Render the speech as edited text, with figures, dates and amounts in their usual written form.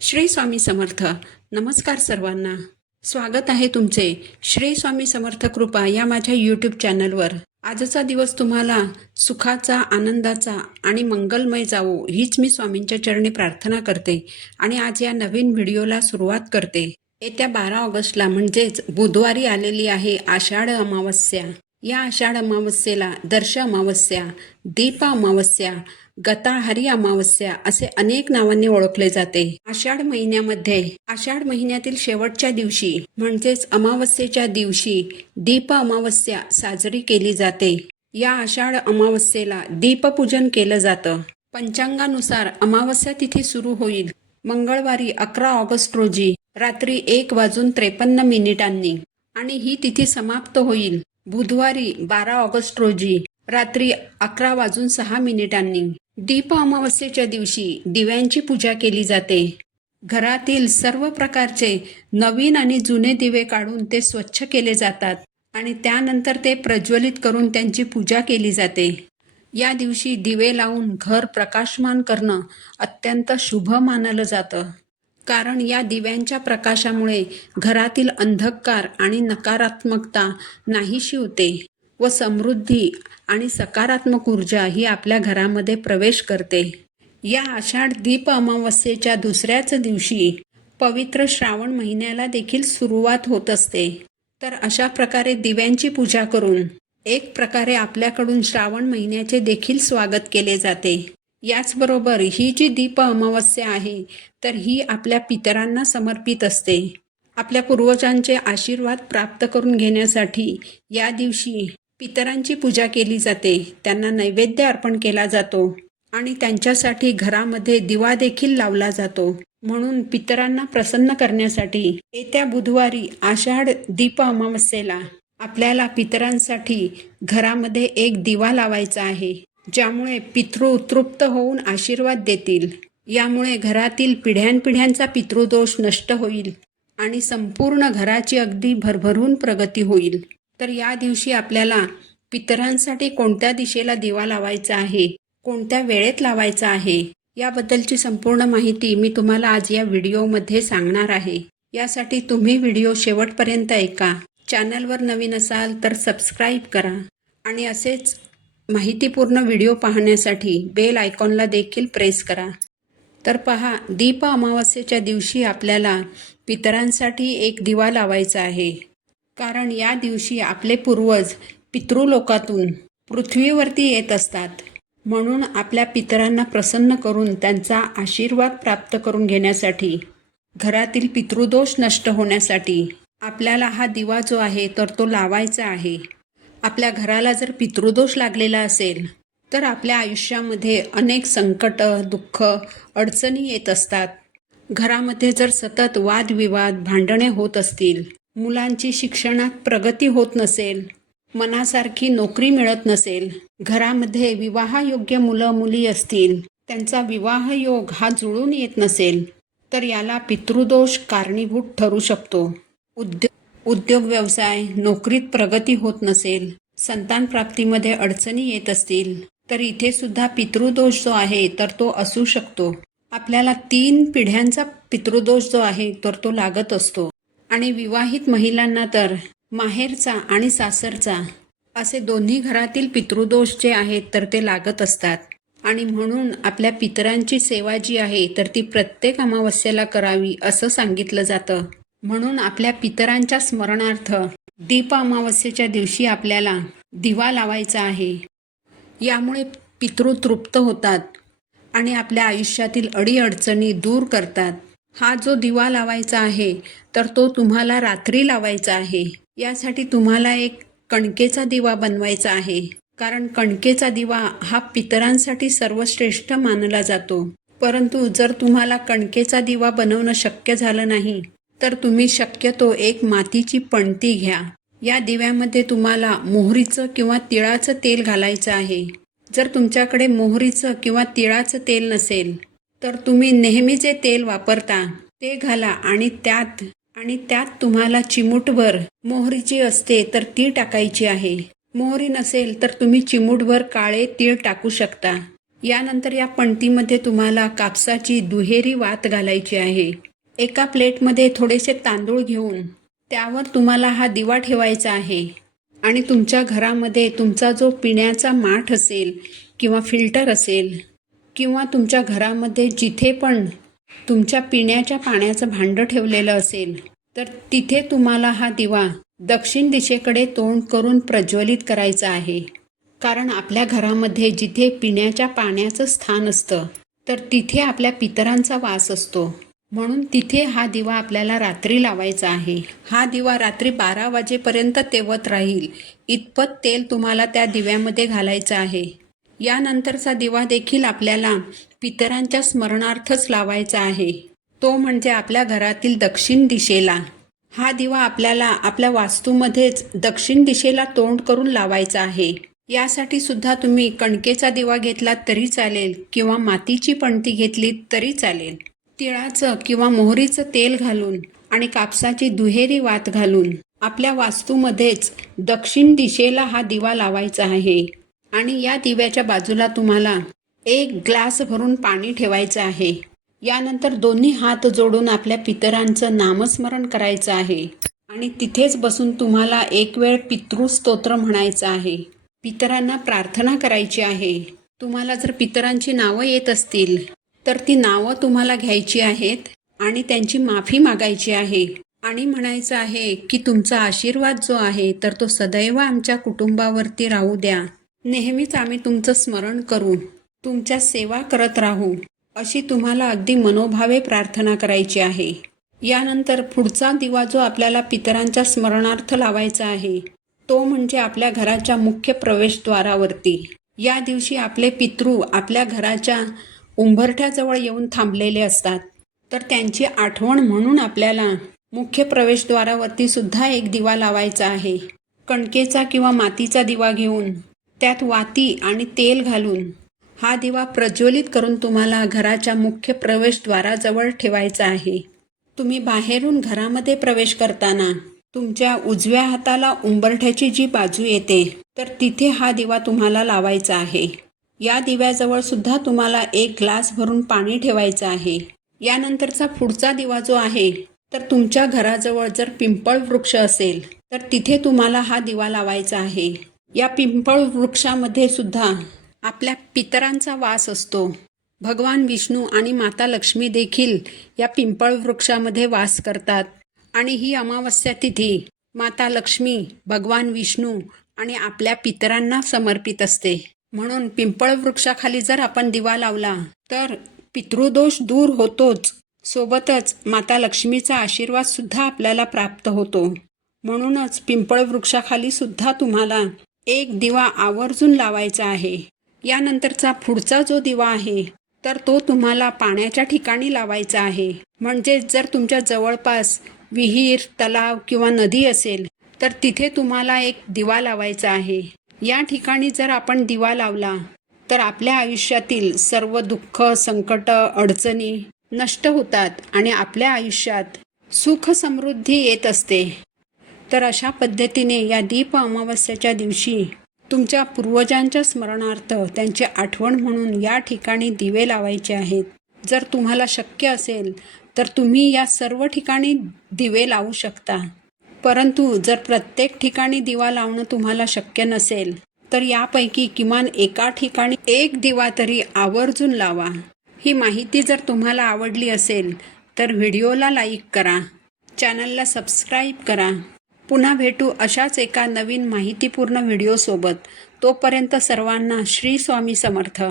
श्री स्वामी समर्थ. नमस्कार सर्वांना. स्वागत आहे तुमचे श्री स्वामी समर्थ कृपा या माझ्या यूट्यूब चॅनलवर. आजचा दिवस तुम्हाला सुखाचा, आनंदाचा आणि मंगलमय जावो हीच मी स्वामींच्या चरणी प्रार्थना करते आणि आज या नवीन व्हिडिओला सुरुवात करते. येत्या 12 ऑगस्टला म्हणजेच बुधवारी आलेली आहे आषाढ अमावस्या. या आषाढ अमावस्येला दर्श अमावस्या, दीप अमावस्या, गताहरी अमावस्या असे अनेक नावांनी ओळखले जाते. आषाढ महिन्यामध्ये आषाढ महिन्यातील शेवटच्या दिवशी म्हणजेच अमावस्येच्या दिवशी दीप अमावस्या साजरी केली जाते. या आषाढ अमावस्येला दीपपूजन केलं जातं. पंचांगानुसार अमावस्या तिथी सुरू होईल मंगळवारी 11 ऑगस्ट रोजी रात्री 1:53 आणि ही तिथी समाप्त होईल बुधवारी 12 ऑगस्ट रोजी रात्री 11:06. दीप अमावस्येच्या दिवशी दिव्यांची पूजा केली जाते. घरातील सर्व प्रकारचे नवीन आणि जुने दिवे काढून ते स्वच्छ केले जातात आणि त्यानंतर ते प्रज्वलित करून त्यांची पूजा केली जाते. या दिवशी दिवे लावून घर प्रकाशमान करणं अत्यंत शुभ मानलं जातं. कारण या दिव्यांच्या प्रकाशामुळे घरातील अंधकार आणि नकारात्मकता नाहीशी होते व समृद्धी आणि सकारात्मक ऊर्जा ही आपल्या घरामध्ये प्रवेश करते. या आषाढ दीप अमावस्येच्या दुसऱ्याच दिवशी पवित्र श्रावण महिन्याला देखील सुरुवात होत असते. तर अशा प्रकारे दिव्यांची पूजा करून एक प्रकारे आपल्याकडून श्रावण महिन्याचे देखील स्वागत केले जाते. याचबरोबर ही जी दीप अमावस्या आहे तर ही आपल्या पितरांना समर्पित असते. आपल्या पूर्वजांचे आशीर्वाद प्राप्त करून घेण्यासाठी या दिवशी पितरांची पूजा केली जाते. त्यांना नैवेद्य अर्पण केला जातो आणि त्यांच्यासाठी घरामध्ये दिवा देखील लावला जातो. म्हणून पितरांना प्रसन्न करण्यासाठी येत्या बुधवारी आषाढ दीप अमावस्येला आपल्याला पितरांसाठी घरामध्ये एक दिवा लावायचा आहे, ज्यामुळे पितृ तृप्त होऊन आशीर्वाद देतील. यामुळे घरातील पिढ्यानपिढ्यांचा पितृदोष नष्ट होईल आणि संपूर्ण घराची अगदी भरभरून प्रगती होईल. तर या दिवशी आपल्याला पितरांसाठी कोणत्या दिशेला दिवा लावायचा आहे, कोणत्या वेळेत लावायचा आहे याबद्दलची संपूर्ण माहिती मी तुम्हाला आज या व्हिडिओमध्ये सांगणार आहे. यासाठी तुम्ही व्हिडिओ शेवटपर्यंत ऐका. चॅनलवर नवीन असाल तर सबस्क्राईब करा आणि असेच माहितीपूर्ण व्हिडिओ पाहण्यासाठी बेल आयकॉनला देखील प्रेस करा. तर पहा, दीप अमावस्येच्या दिवशी आपल्याला पितरांसाठी एक दिवा लावायचा आहे. कारण या दिवशी आपले पूर्वज पितृलोकातून पृथ्वीवरती येत असतात. म्हणून आपल्या पितरांना प्रसन्न करून त्यांचा आशीर्वाद प्राप्त करून घेण्यासाठी, घरातील पितृदोष नष्ट होण्यासाठी आपल्याला हा दिवा जो आहे तर तो लावायचा आहे. आपल्या घराला जर पितृदोष लागलेला असेल तर आपल्या आयुष्यामध्ये अनेक संकट, दुःख, अडचणी येत असतात. घरामध्ये जर सतत वादविवाद, भांडणे होत असतील, मुलांची शिक्षणात प्रगती होत नसेल, मनासारखी नोकरी मिळत नसेल, घरामध्ये विवाहयोग्य मुलं मुली असतील, त्यांचा विवाह योग हा जुळून येत नसेल, तर याला पितृदोष कारणीभूत ठरू शकतो. उद्योग व्यवसाय, नोकरीत प्रगती होत नसेल, संतान प्राप्तीमध्ये अडचणी येत असतील, तर इथे सुद्धा पितृदोष जो आहे तर तो असू शकतो. आपल्याला 3 पिढ्यांचा पितृदोष जो आहे तर तो लागत असतो. आणि विवाहित महिलांना तर माहेरचा आणि सासरचा असे दोन्ही घरातील पितृदोष जे आहेत तर ते लागत असतात. आणि म्हणून आपल्या पितरांची सेवा जी आहे तर ती प्रत्येक अमावस्येला करावी असं सांगितलं जातं. म्हणून आपल्या पितरांच्या स्मरणार्थ दीप अमावस्येच्या दिवशी आपल्याला दिवा लावायचा आहे. यामुळे पितृ तृप्त होतात आणि आपल्या आयुष्यातील अडीअडचणी दूर करतात. हा जो दिवा लावायचा आहे तर तो तुम्हाला रात्री लावायचा आहे. यासाठी तुम्हाला एक कणकेचा दिवा बनवायचा आहे. कारण कणकेचा दिवा हा पितरांसाठी सर्वश्रेष्ठ मानला जातो. परंतु जर तुम्हाला कणकेचा दिवा बनवणं शक्य झालं नाही तर तुम्ही शक्यतो एक मातीची पणती घ्या. या दिव्यामध्ये तुम्हाला मोहरीचं किंवा तिळाचं तेल घालायचं आहे. जर तुमच्याकडे मोहरीचं किंवा तिळाचं तेल नसेल तर तुम्ही नेहमी जे तेल वापरता ते घाला आणि त्यात तुम्हाला चिमूटभर मोहरीची असते तर ती टाकायची आहे. मोहरी नसेल तर तुम्ही चिमूटभर काळे तीळ टाकू शकता. यानंतर या पणतीमध्ये तुम्हाला कापसाची दुहेरी वात घालायची आहे. एका प्लेटमध्ये थोडेसे तांदूळ घेऊन त्यावर तुम्हाला हा दिवा ठेवायचा आहे आणि तुमच्या घरामध्ये तुमचा जो पिण्याचा माठ असेल किंवा फिल्टर असेल किंवा तुमच्या घरामध्ये जिथे पण तुमच्या पिण्याच्या पाण्याचं भांडं ठेवलेलं असेल तर तिथे तुम्हाला हा दिवा दक्षिण दिशेकडे तोंड करून प्रज्वलित करायचा आहे. कारण आपल्या घरामध्ये जिथे पिण्याच्या पाण्याचं स्थान असतं तर तिथे आपल्या पितरांचा वास असतो. म्हणून तिथे हा दिवा आपल्याला रात्री लावायचा आहे. हा दिवा रात्री 12 वाजेपर्यंत तेवत राहील इतपत तेल तुम्हाला त्या दिव्यामध्ये घालायचं आहे. यानंतरचा दिवा देखील आपल्याला पितरांच्या स्मरणार्थच लावायचा आहे. तो म्हणजे आपल्या घरातील दक्षिण दिशेला. हा दिवा आपल्याला आपल्या वास्तूमध्येच दक्षिण दिशेला तोंड करून लावायचा आहे. यासाठी सुद्धा तुम्ही कणकेचा दिवा घेतलात तरी चालेल किंवा मातीची पणती घेतली तरी चालेल. तिळाचं किंवा मोहरीचं तेल घालून आणि कापसाची दुहेरी वात घालून आपल्या वास्तूमध्येच दक्षिण दिशेला हा दिवा लावायचा आहे. आणि या दिव्याच्या बाजूला तुम्हाला 1 ग्लास भरून पाणी ठेवायचं आहे. यानंतर दोन्ही हात जोडून आपल्या पितरांचं नामस्मरण करायचं आहे आणि तिथेच बसून तुम्हाला एक वेळ पितृस्तोत्र म्हणायचं आहे. पितरांना प्रार्थना करायची आहे. तुम्हाला जर पितरांची नावं येत असतील तर ती नावं तुम्हाला घ्यायची आहेत आणि त्यांची माफी मागायची आहे आणि म्हणायचं आहे की तुमचा आशीर्वाद जो आहे तर तो सदैव आमच्या कुटुंबावरती राहू द्या. नेहमीच आम्ही तुमचं स्मरण करू, तुमच्या सेवा करत राहू, अशी तुम्हाला अगदी मनोभावे प्रार्थना करायची आहे. यानंतर पुढचा दिवा जो आपल्याला पितरांच्या स्मरणार्थ लावायचा आहे तो म्हणजे आपल्या घराच्या मुख्य प्रवेशद्वारावरती. या दिवशी आपले पितृ आपल्या घराच्या उंबरठ्याजवळ येऊन थांबलेले असतात. तर त्यांची आठवण म्हणून आपल्याला मुख्य प्रवेशद्वारावरती सुद्धा एक दिवा लावायचा आहे. कणकेचा किंवा मातीचा दिवा घेऊन त्यात वाती आणि तेल घालून हा दिवा प्रज्वलित करून तुम्हाला घराच्या मुख्य प्रवेशद्वाराजवळ ठेवायचा आहे. तुम्ही बाहेरून घरामध्ये प्रवेश करताना तुमच्या उजव्या हाताला उंबरठ्याची जी बाजू येते तर तिथे हा दिवा तुम्हाला लावायचा आहे. या दिव्याजवळ सुद्धा तुम्हाला 1 ग्लास भरून पाणी ठेवायचं आहे. यानंतरचा पुढचा दिवा जो आहे तर तुमच्या घराजवळ जर पिंपळ वृक्ष असेल तर तिथे तुम्हाला हा दिवा लावायचा आहे. या पिंपळ वृक्षामध्ये सुद्धा आपल्या पितरांचा वास असतो. भगवान विष्णू आणि माता लक्ष्मी देखील या पिंपळ वृक्षामध्ये वास करतात आणि ही अमावस्या तिथी माता लक्ष्मी, भगवान विष्णू आणि आपल्या पितरांना समर्पित असते. म्हणून पिंपळ वृक्षाखाली जर आपण दिवा लावला तर पितृदोष दूर होतोच, सोबतच माता लक्ष्मीचा आशीर्वाद सुद्धा आपल्याला प्राप्त होतो. म्हणूनच पिंपळ वृक्षाखाली सुद्धा तुम्हाला एक दिवा आवर्जून लावायचा आहे. यानंतरचा पुढचा जो दिवा आहे तर तो तुम्हाला पाण्याच्या ठिकाणी लावायचा आहे. म्हणजे जर तुमच्या जवळपास विहीर, तलाव किंवा नदी असेल तर तिथे तुम्हाला एक दिवा लावायचा आहे. या ठिकाणी जर आपण दिवा लावला तर आपल्या आयुष्यातील सर्व दुःख, संकट, अडचणी नष्ट होतात आणि आपल्या आयुष्यात सुख समृद्धी येत असते. तर अशा पद्धतीने या दीप अमावस्येच्या दिवशी तुमच्या पूर्वजांच्या स्मरणार्थ त्यांची आठवण म्हणून या ठिकाणी दिवे लावायचे आहेत. जर तुम्हाला शक्य असेल तर तुम्ही या सर्व ठिकाणी दिवे लावू शकता. परंतु जर प्रत्येक ठिकाणी दिवा लावणं तुम्हाला शक्य नसेल तर यापैकी किमान एका ठिकाणी एक दिवा तरी आवर्जून लावा. ही माहिती जर तुम्हाला आवडली असेल तर व्हिडिओला लाईक करा, चॅनलला सबस्क्राईब करा. पुन्हा भेटू अशाच एका नवीन माहितीपूर्ण व्हिडिओसोबत. तोपर्यंत सर्वांना श्री स्वामी समर्थ.